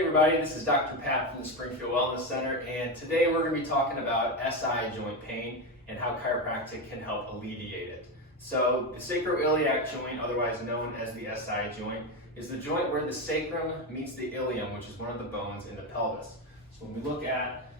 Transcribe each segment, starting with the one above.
Hey everybody, this is Dr. Pat from the Springfield Wellness Center, and today we're going to be talking about SI joint pain and how chiropractic can help alleviate it. So the sacroiliac joint, otherwise known as the SI joint, is the joint where the sacrum meets the ilium, which is one of the bones in the pelvis. So when we look at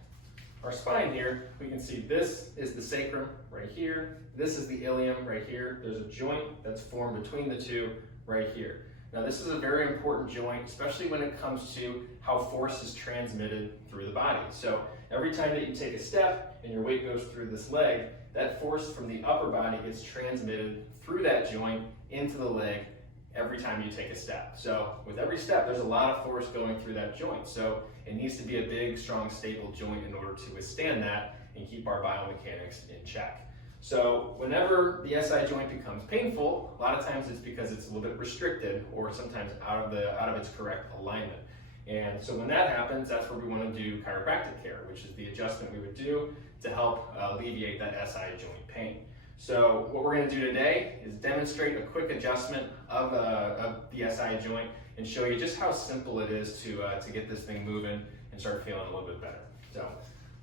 our spine here, we can see this is the sacrum right here, this is the ilium right here. There's a joint that's formed between the two right here. Now this is a very important joint, especially when it comes to how force is transmitted through the body. So every time that you take a step and your weight goes through this leg, that force from the upper body gets transmitted through that joint into the leg every time you take a step. So with every step, there's a lot of force going through that joint. So it needs to be a big, strong, stable joint in order to withstand that and keep our biomechanics in check. So whenever the SI joint becomes painful, a lot of times it's because it's a little bit restricted or sometimes out of its correct alignment. And so when that happens, that's where we want to do chiropractic care, which is the adjustment we would do to help alleviate that SI joint pain. So what we're going to do today is demonstrate a quick adjustment of the SI joint and show you just how simple it is to get this thing moving and start feeling a little bit better. So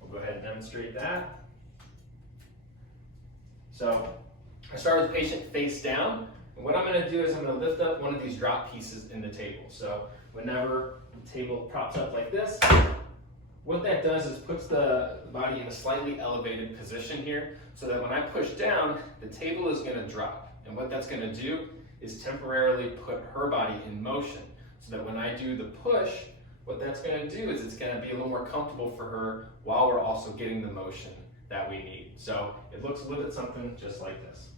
we'll go ahead and demonstrate that. So I start with the patient face down, and what I'm going to do is I'm going to lift up one of these drop pieces in the table. So whenever the table props up like this, what that does is puts the body in a slightly elevated position here, so that when I push down, the table is going to drop. And what that's going to do is temporarily put her body in motion, so that when I do the push, what that's going to do is it's going to be a little more comfortable for her while we're also getting the motion that we need. So it looks a little bit something just like this.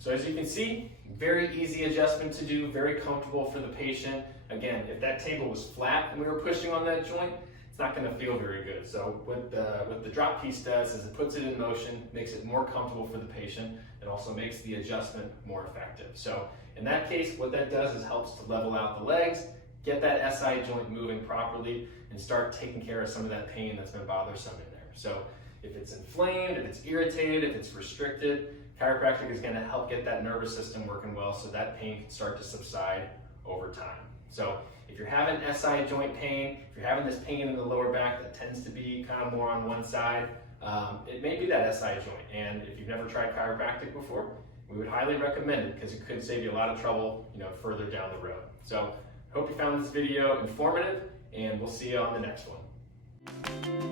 So as you can see, very easy adjustment to do, very comfortable for the patient. Again, if that table was flat and we were pushing on that joint, it's not going to feel very good. So what the drop piece does is it puts it in motion, makes it more comfortable for the patient, and also makes the adjustment more effective. So in that case, what that does is helps to level out the legs, get that SI joint moving properly, and start taking care of some of that pain that's been bothersome in there. So if it's inflamed, if it's irritated, if it's restricted, chiropractic is going to help get that nervous system working well so that pain can start to subside over time. So if you're having SI joint pain, if you're having this pain in the lower back that tends to be kind of more on one side, it may be that SI joint. And if you've never tried chiropractic before, we would highly recommend it because it could save you a lot of trouble, further down the road. So hope you found this video informative, and we'll see you on the next one.